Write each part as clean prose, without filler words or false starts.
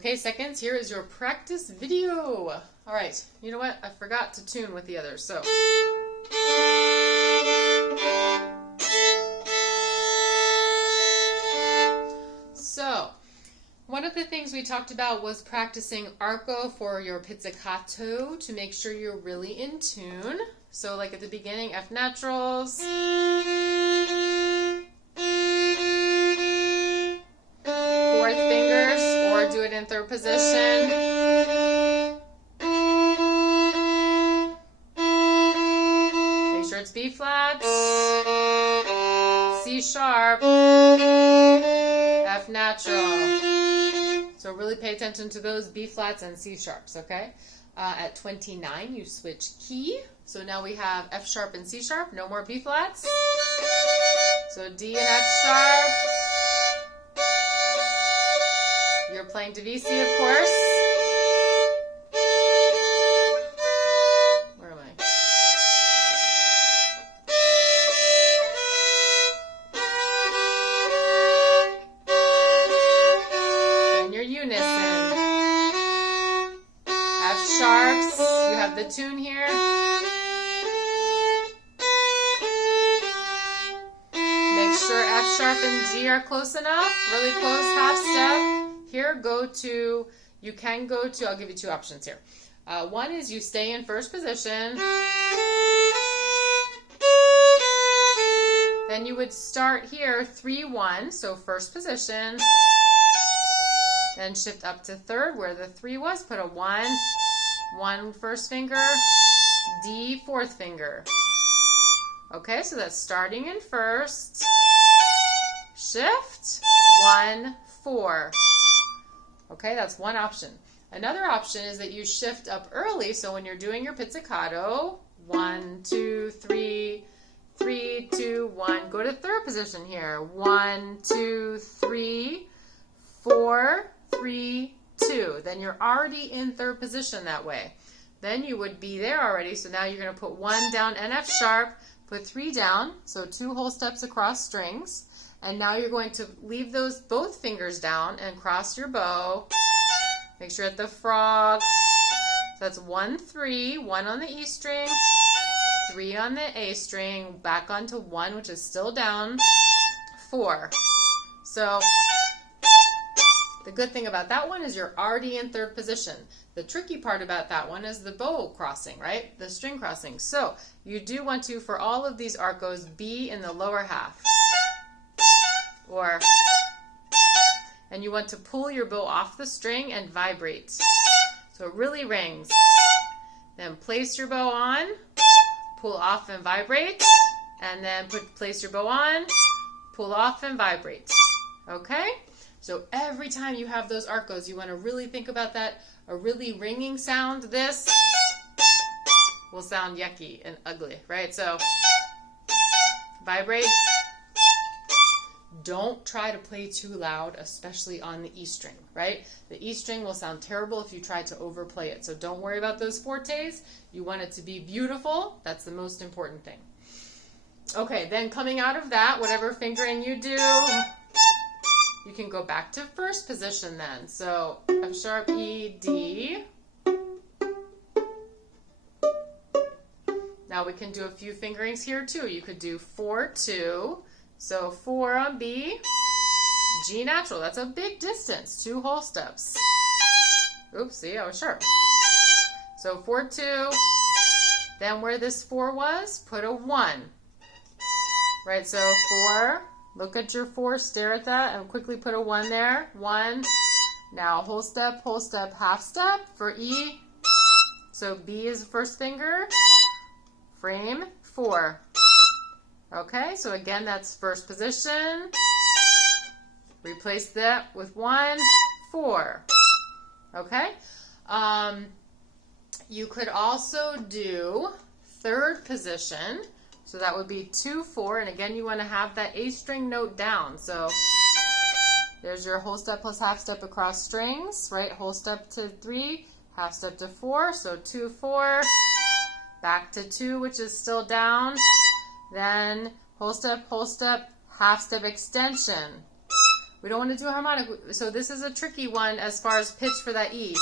Okay, seconds, here is your practice video. All right, you know what? I forgot to tune with the others, so. One of the things we talked about was practicing arco for your pizzicato to make sure you're really in tune. So like at the beginning, F naturals. Fourth fingers, or do it in third position. Make sure it's B flats, C sharp, F natural. So really pay attention to those B flats and C sharps, okay? At 29, you switch key. So now we have F sharp and C sharp, no more B flats. So D and F sharp. You're playing Divisi, of course. Where am I? Then your unison. F sharps. You have the tune here. Make sure F sharp and G are close enough. Really close, half step. Here, you can go to, I'll give you two options here. One is you stay in first position. Then you would start here, 3-1, so first position. Then shift up to third, where the 3 was, put a 1, 1 first finger, D fourth finger. Okay, so that's starting in first. Shift, 1, 4. Okay, that's one option. Another option is that you shift up early, so when you're doing your pizzicato, 1, 2, 3, 3, 2, 1, go to third position here. 1, 2, 3, 4, 3, 2. Then you're already in third position that way. Then you would be there already, so now you're going to put 1 down and F sharp, put 3 down, so 2 whole steps across strings. And now you're going to leave those both fingers down and cross your bow. Make sure at the frog. So that's 1, 3, 1 on the E string, 3 on the A string, back onto 1, which is still down, 4. So the good thing about that one is you're already in third position. The tricky part about that one is the bow crossing, right? The string crossing. So you do want to, for all of these arcos, be in the lower half. And you want to pull your bow off the string and vibrate. So it really rings. Then place your bow on, pull off and vibrate, and then place your bow on, pull off and vibrate. Okay? So every time you have those arcos, you want to really think about that. A really ringing sound, this will sound yucky and ugly, right? So vibrate. Don't try to play too loud, especially on the E string, right? The E string will sound terrible if you try to overplay it. So don't worry about those fortes. You want it to be beautiful. That's the most important thing. Okay, then coming out of that, whatever fingering you do, you can go back to first position then. So F sharp, E, D. Now we can do a few fingerings here too. You could do 4, 2. So 4 on B, G natural. That's a big distance, 2 whole steps. Oops, see, I was sharp. So 4, 2. Then where this 4 was, put a 1. Right, so 4. Look at your 4, stare at that, and quickly put a 1 there. 1. Now whole step, half step for E. So B is the first finger. Frame, 4. Okay, so again, that's first position. Replace that with 1, 4. Okay? You could also do third position. So that would be 2, 4. And again, you want to have that A string note down. So there's your whole step plus half step across strings, right? Whole step to 3, half step to 4. So 2, 4. Back to 2, which is still down. Then whole step, half step extension. We don't want to do a harmonic. So this is a tricky one as far as pitch for that E.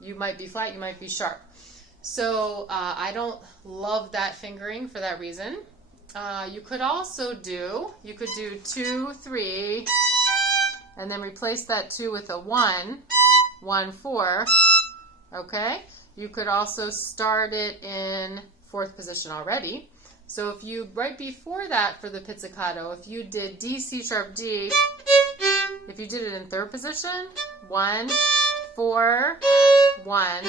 You might be flat, you might be sharp. So I don't love that fingering for that reason. You could also do, 2, 3, and then replace that 2 with a 1, 1, 4, okay? You could also start it in 4th position already. So if you, right before that for the pizzicato, if you did D, C sharp, D, if you did it in 3rd position, 1, 4, 1,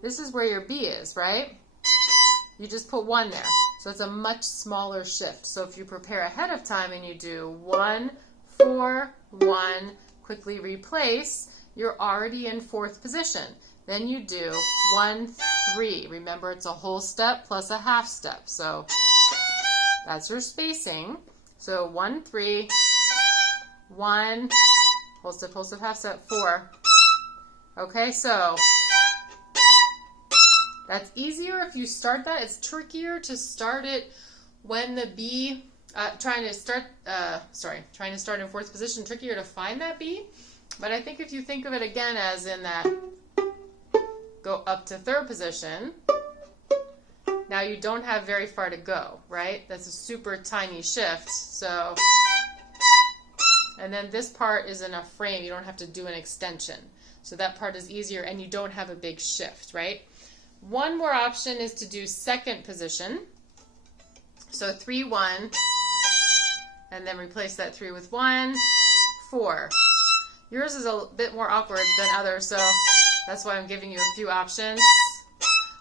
this is where your B is, right? You just put 1 there. So it's a much smaller shift. So if you prepare ahead of time and you do 1, 4, 1, quickly replace, you're already in 4th position. Then you do 1, 3. Remember, it's a whole step plus a half step. So that's your spacing. So 1, 3, 1, whole step, half step, 4. Okay, so that's easier if you start that. It's trickier to start it when the B, trying to start in 4th position, trickier to find that B. But I think if you think of it again as in that go up to 3rd position, now you don't have very far to go, right? That's a super tiny shift. So, and then this part is in a frame. You don't have to do an extension. So that part is easier and you don't have a big shift, right? One more option is to do 2nd position. So 3, 1, and then replace that 3 with 1, 4. Yours is a bit more awkward than others, so that's why I'm giving you a few options.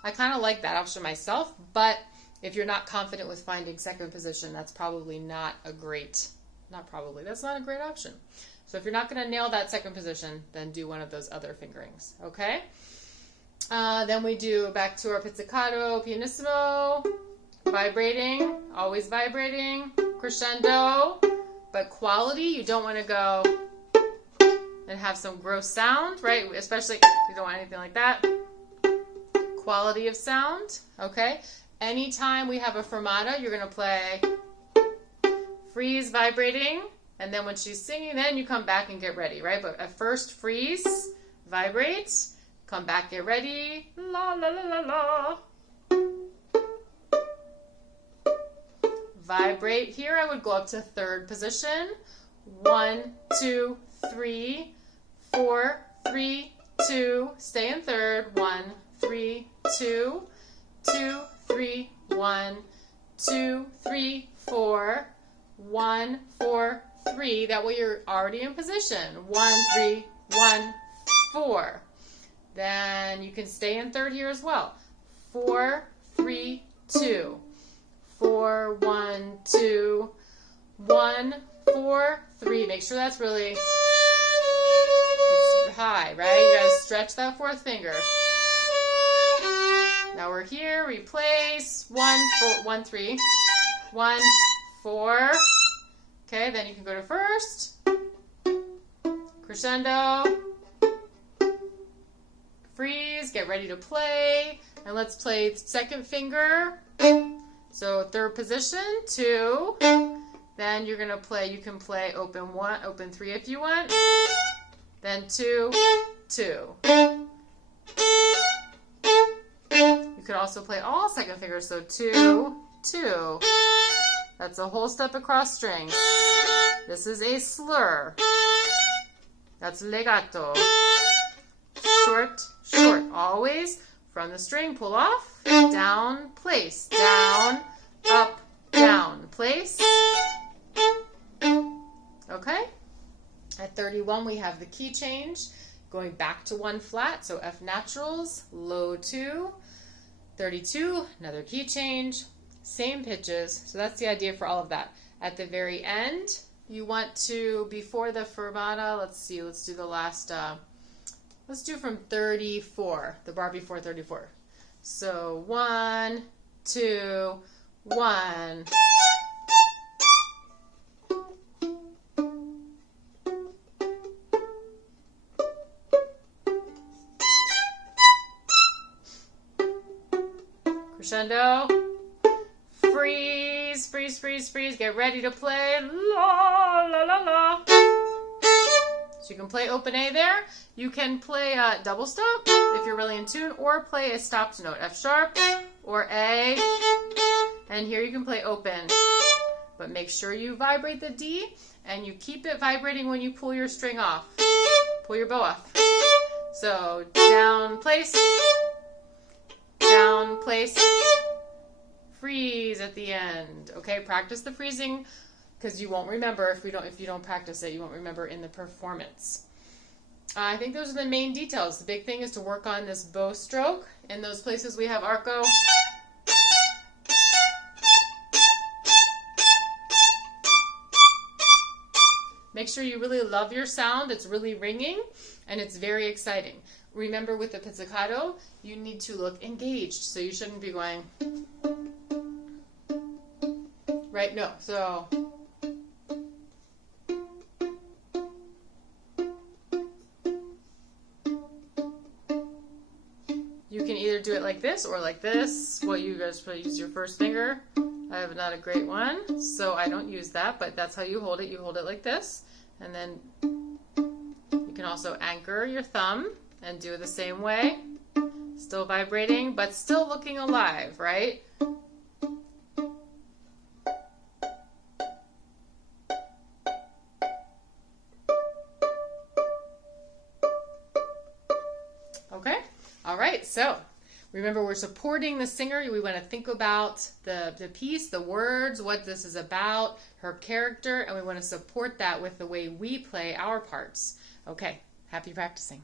I kind of like that option myself, but if you're not confident with finding 2nd position, that's probably not a great, that's not a great option. So if you're not going to nail that 2nd position, then do one of those other fingerings, okay? Then we do back to our pizzicato, pianissimo, vibrating, always vibrating, crescendo, but quality, you don't want to go and have some gross sound, right? Especially if you don't want anything like that. Quality of sound, okay? Anytime we have a fermata, you're going to play freeze, vibrating, and then when she's singing, then you come back and get ready, right? But at first, freeze, vibrate, come back, get ready, la, la, la, la, la. Vibrate. Here I would go up to 3rd position. 1, 2, 3, 4, 3, 2. Stay in 3rd. 1, 3, 2, 2, 3, 1, 2, 3, 4, 1, 4, 3. That way you're already in position. 1, 3, 1, 4. Then you can stay in 3rd here as well. 4, 3, 2. 4, 1, 2, 1, 4, 3. Make sure that's really high, right? You gotta stretch that 4th finger. Now we're here, replace, 1, 4, 1, 3, 1, 4. Okay, then you can go to 1st, crescendo, freeze, get ready to play, and let's play 2nd finger. So 3rd position, 2. Then you're gonna play, you can play open 1, open 3 if you want. Then 2, 2. You could also play all 2nd fingers, so 2, 2. That's a whole step across strings. This is a slur. That's legato. Short, short. Always from the string, pull off, down, place, down, up, down, place. Okay? At 31, we have the key change, going back to 1 flat, so F naturals, low 2. 32, another key change, same pitches. So that's the idea for all of that. At the very end, you want to, before the fermata, let's do the last, let's do from 34, the bar before 34. So 1, 2, 1. Crescendo, freeze, freeze, freeze, freeze, get ready to play, la, la, la, la. So you can play open A there. You can play a double stop if you're really in tune, or play a stopped note, F sharp or A. And here you can play open. But make sure you vibrate the D, and you keep it vibrating when you pull your string off. Pull your bow off. So down, place, freeze at the end. Okay, practice the freezing because you won't remember if you don't practice it. You won't remember in the performance. I think those are the main details. The big thing is to work on this bow stroke in those places we have arco. Make sure you really love your sound. It's really ringing and it's very exciting. Remember, with the pizzicato, you need to look engaged. So you shouldn't be going, right? No. So you can either do it like this or like this. Well, you guys probably use your first finger. I have not a great one, so I don't use that, but that's how you hold it. You hold it like this, and then you can also anchor your thumb and do it the same way. Still vibrating, but still looking alive, right? Okay, all right, so remember, we're supporting the singer. We want to think about the piece, the words, what this is about, her character, and we want to support that with the way we play our parts. Okay, happy practicing.